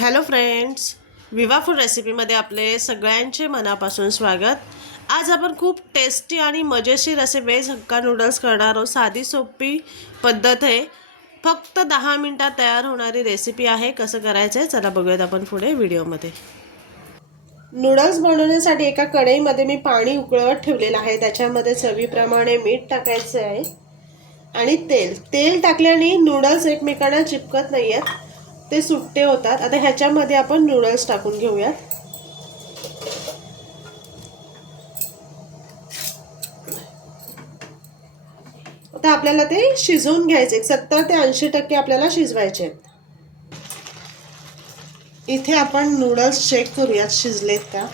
Hello friends Viva food रेसिपीमध्ये आपले सगळ्यांचे मनापासून स्वागत. आज आपण खूप टेस्टी आणि मजेशीर असे वेज हक्का नूडल्स करणार आहोत. साधी सोपी पद्धत आहे. फक्त दहा मिनटात तयार होणारी रेसिपी आहे. कसं करायचं आहे चला बघूयात आपण पुढे व्हिडिओमध्ये नूडल्स बनवण्यासाठी एका कढईमध्ये मी पाणी उकळवत ठेवलेलं आहे. त्याच्यामध्ये चवीप्रमाणे मीठ टाकायचं आहे. आणि तेल. तेल टाकल्याने नूडल्स एकमेकांना चिपकत नाही आहेत ते सुट्टे होतात. आता ह्याच्यामध्ये आपण नूडल्स टाकून घेऊयात. आता आपल्याला ते शिजवून घ्यायचे सत्तर ते ऐंशी टक्के आपल्याला शिजवायचे आहेत. इथे आपण नूडल्स चेक करूयात शिजलेत का.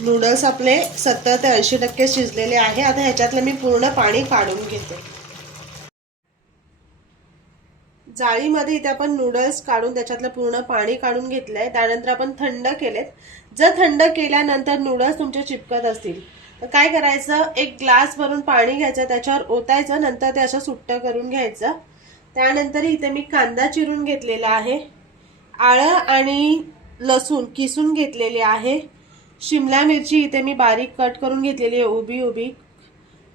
नूडल्स आपले सत्तर ते ऐंशी टक्के शिजलेले आहे. आता ह्याच्यातलं मी पूर्ण पाणी काढून घेते. जाळीमध्ये इथे आपण नूडल्स काढून त्याच्यातलं पूर्ण पाणी काढून घेतलं आहे त्यानंतर आपण थंड केलेत. जर थंड केल्यानंतर नूडल्स तुमचे चिपकत असतील. तर काय करायचं? एक ग्लास भरून पाणी घ्यायचं त्याच्यावर ओतायचं नंतर ते असं सुट्ट करून घ्यायचं. त्यानंतर इथे मी कांदा चिरून घेतलेला आहे. आळं आणि लसूण किसून घेतलेले आहे. शिमला मिरची इथे मी बारीक कट करून घेतलेली आहे उभी उभी.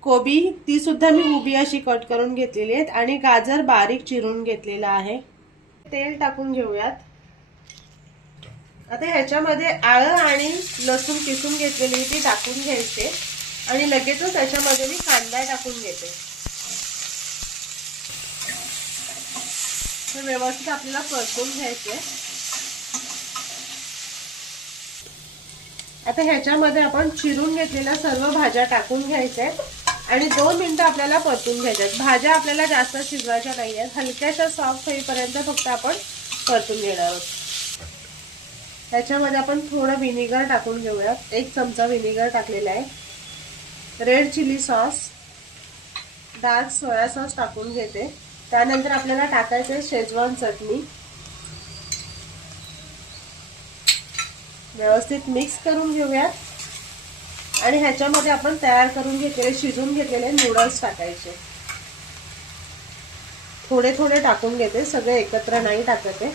कोबी ती सुद्धा मी उभी अशी कट करून घेतलेली आहेत आणि गाजर बारीक चिरून घेतलेला आहे. तेल टाकून घेऊयात. आता ह्याच्यामध्ये आळं आणि लसूण किसून घेतलेली ती टाकून घ्यायचे. आणि लगेचच त्याच्यामध्ये मी कांदा टाकून घेते. व्यवस्थित आपल्याला परतून घ्यायचे. आता ह्याच्यामध्ये आपण चिरून घेतलेल्या सर्व भाज्या टाकून घ्यायच्या आहेत. आणि दोन मिनटं आपल्याला परतून घ्यायच्यात. भाज्या आपल्याला जास्त शिजवायच्या नाही आहेत. हलक्याशा सॉफ्ट होईपर्यंत फक्त आपण परतून घेणार आहोत. त्याच्यामध्ये आपण थोडं व्हिनेगर टाकून घेऊयात. एक चमचा विनेगर टाकलेला आहे. Red chilli sauce dark soya sauce टाकून घेते. त्यानंतर आपल्याला टाकायचं आहे शेजवान चटणी. व्यवस्थित मिक्स करून घेऊयात. आणि ह्याच्यामध्ये आपण तयार करून घेतलेले शिजून घेतलेले नूडल्स टाकायचे. थोडे थोडे टाकून घेते सगळे एकत्र नाही टाकते.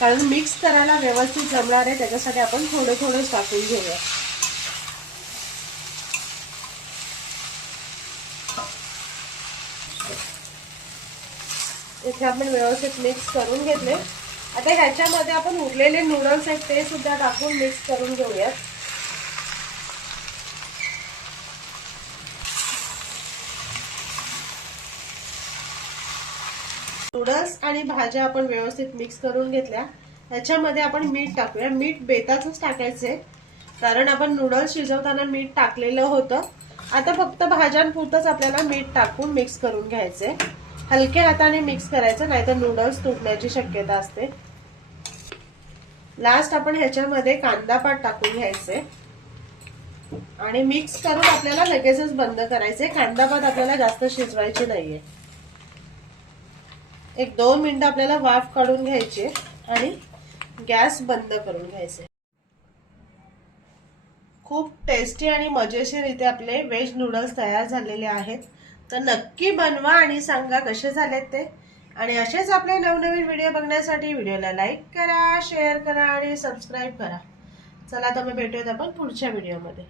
कारण मिक्स करायला व्यवस्थित जमणार आहे त्याच्यासाठी आपण थोडे थोडे टाकून घेऊया. इथे आपण व्यवस्थित मिक्स करून घेतले. आता ह्याच्यामध्ये आपण उरलेले नूडल्स आहेत ते सुद्धा टाकून मिक्स करून घेऊयात. नूडल्स आणि भाज्या आपण व्यवस्थित मिक्स करून घेतल्या. ह्याच्यामध्ये आपण मीठ टाकूया. मीठ बेताचंच टाकायचंय कारण आपण नूडल्स शिजवताना मीठ टाकलेलं होतं. आता फक्त भाज्यांपुरतंच आपल्याला मीठ टाकून मिक्स करून घ्यायचंय हलक्या हाताने मिक्स करायचं नाहीतर नूडल्स तुटण्याची शक्यता असते. लास्ट आपण ह्याच्यामध्ये कांदा पात टाकून घ्यायचे आणि मिक्स करून आपल्याला लगेचच बंद करायचे कांदा पात आपल्याला जास्त शिजवायचे नाहीये. एक दोन मिनटं आपल्याला वाफ काढून घ्यायची आणि गॅस बंद करून घ्यायचे खूप टेस्टी आणि मजेशीर इथे आपले व्हेज नूडल्स तयार झालेले आहेत. तर नक्की बनवा आणि सांगा कसे झालेत ते. आणि असेच आपले नवनवीन व्हिडिओ बघण्यासाठी व्हिडिओला लाईक करा शेअर करा आणि सबस्क्राईब करा. चला तर मग भेटूयात आपण पुढच्या व्हिडिओमध्ये